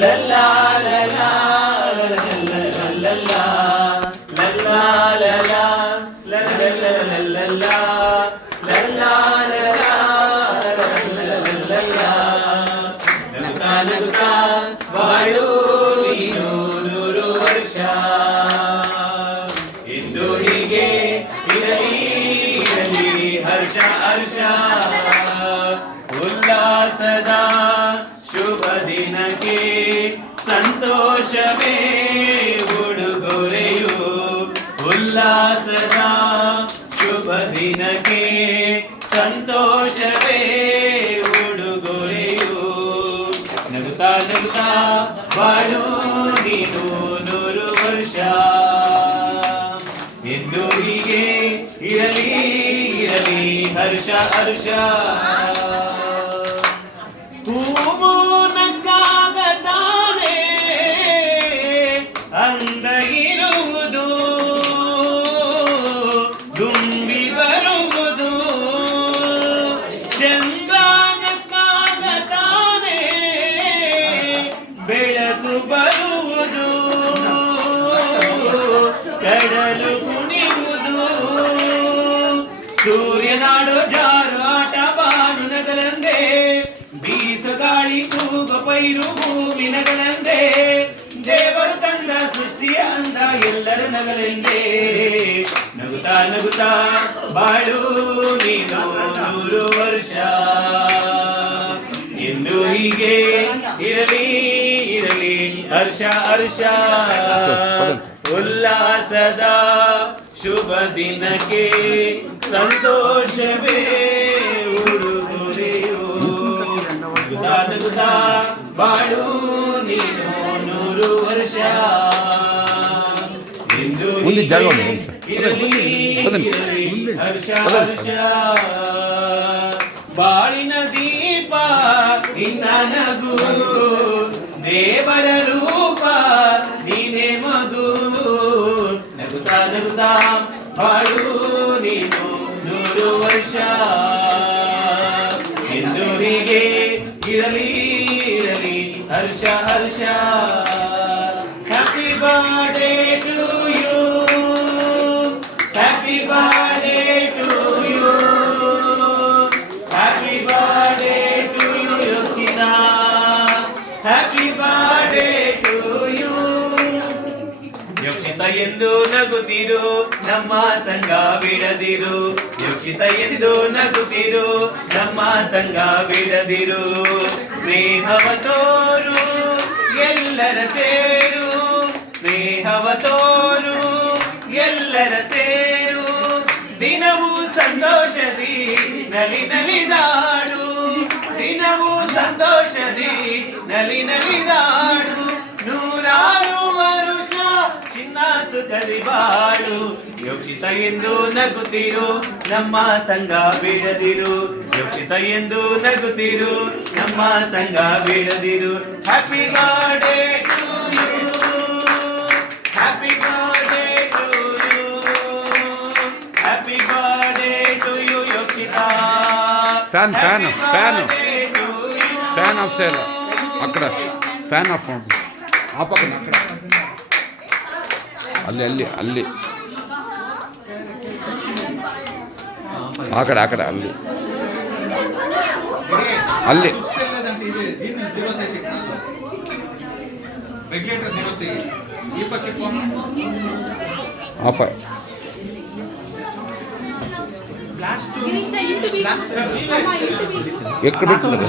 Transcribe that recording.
ಲಲ್ಲಾ ಲಲ್ಲಾ ಲಲ್ಲಾ ಲಲ್ಲಾ ಲಲ್ಲಾ ಲಲ್ಲಾ ಲಲ್ಲಾ ನಗುತ್ತಾ ನಗುತ್ತಾ ಬಾಳು ನೀನು 100 ವರ್ಷ ಎಂದು ಹೀಗೆ ಇರಲಿ ಇರಲಿ ಹರ್ಷ ಹರ್ಷ ಉಲ್ಲಾಸದ ಶುಭ ದಿನಕ್ಕೆ ಸಂತೋಷವೇ ಉಡುಗೊರೆಯು ಉಲ್ಲಾಸದ ಶುಭ ದಿನಕ್ಕೆ ಸಂತೋಷವೇ ಉಡುಗೊರೆಯು ನಗುತ್ತಾ ನಗುತ್ತಾ ಬಾಳು ನೀನು 100 ವರ್ಷ ಎಂದು ಹೀಗೆ ಇರಲಿ ಇರಲಿ ಹರ್ಷ ಹರ್ಷ ಹೂವು ನಕ್ಕಾಗತಾನೆ ಅಂದ ಇರುವುದು ದುಂಬಿ ಬರುವುದು ಚಂದ್ರ ನಕ್ಕಾಗತಾನೆ ಬೆಳಕು ಬರುವುದು ಕಡಲು ಕುಣಿಯುವುದು ಸೂರ್ಯನಾಡು ಜಾರು ಆಟ ಬಾನು ನಗಲಂದೆ ಬೀಸ ಗಾಳಿ ಕೂಗ ಪೈರು ಭೂಮಿ ನಗಲಂದೆ ದೇವರು ತಂದ ಸೃಷ್ಟಿಯ ಅಂದ ಎಲ್ಲರ ನಗಲೆಂದೆ ನಗುತ್ತಾ ನಗುತ್ತಾ ಬಾಳು ನೀನು 100 ವರ್ಷ ಎಂದು ಹೀಗೆ ಇರಲಿ ಇರಲಿ ಹರ್ಷ ಹರ್ಷ ಉಲ್ಲಾಸದ ಶುಭ ದಿನಕ್ಕೆ ಸಂತೋಷವೇ ಉಡುಗೊರೆಯು ನಗುತ್ತಾ ನಗುತ್ತಾ ಬಾಳು ನೀನು 100 ವರ್ಷ ಎಂದು ಇರಲಿ ಇರಲಿ ಹರ್ಷ ಹರ್ಷ ಬಾಳಿನ ದೀಪ ನಿನ್ನ ನಗು ದೇವರ ರೂಪ ನೀನೇ ಮಗು ನಗುತ್ತಾ ನಗುತ್ತಾ ಬಾಳು ನೀನು 100 ವರ್ಷ ಎಂದು ಹೀಗೆ ಇರಲಿ ಇರಲಿ Harsha Harsha happy birthday to you happy birthday to you happy birthday to you Yochita happy birthday to you Yochita ಎಂದು ನಗುತ್ತಿರು ನಮ್ಮ ಸಂಗ ಬಿಡದಿರು ಯೋಚಿತ ಎಂದು ನಗುತ್ತಿರು ನಮ್ಮ ಸಂಗ ಬಿಡದಿರು ಸ್ನೇಹವ ತೋರು ಎಲ್ಲರ ಸೇರು ಸ್ನೇಹವ ತೋರು ಎಲ್ಲರ ಸೇರು ದಿನವೂ ಸಂತೋಷದಿ ನಲಿ ನಲಿದಾಡು ದಿನವೂ ಸಂತೋಷದಿ ನಲಿ ನಲಿದಾಡು 100 ವರುಷ ಚಿನ್ನ ಸುಖದಿ ಬಾಳು ಯೋಚಿತ ಎಂದು ನಗುತ್ತಿರು ನಮ್ಮ ಸಂಗ ಬಿಡದಿರು ಯೋಚಿತ ಎಂದು ನಗುತ್ತಿರು ನಮ್ಮ ಸಂಗ ಬಿಡದಿರು happy birthday to you happy birthday to you happy birthday to you Yochita fan off ಸೇಲ್ అక్కడ ఫ్యాన్ ఆఫ్ ఆ పక్కన అక్కడ ಅಲ್ಲಿ ಅಲ್ಲಿ అక్కడ అక్కడ ಅಲ್ಲಿ ఆఫ్ ఎక్కడ పెట్టినారు